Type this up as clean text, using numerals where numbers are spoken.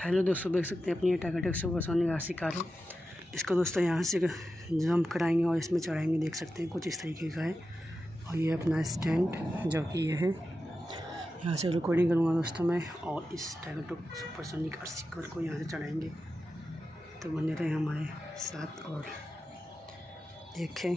Hello दोस्तों, देख सकते हैं अपनी ये टाइगाटेक सुपरसोनिक आरसी कार है। इसको दोस्तों यहाँ से जंप कराएंगे और इसमें चढ़ाएंगे। देख सकते हैं कुछ इस तरीके का है। और ये अपना स्टैंड जो कि ये है, यहाँ से रिकॉर्डिंग करूँगा दोस्तों मैं। और इस टाइगाटेक सुपरसोनिक आरसी कार को यहाँ से चढ़ाएंगे। तो बने रहे हमारे साथ और देखें।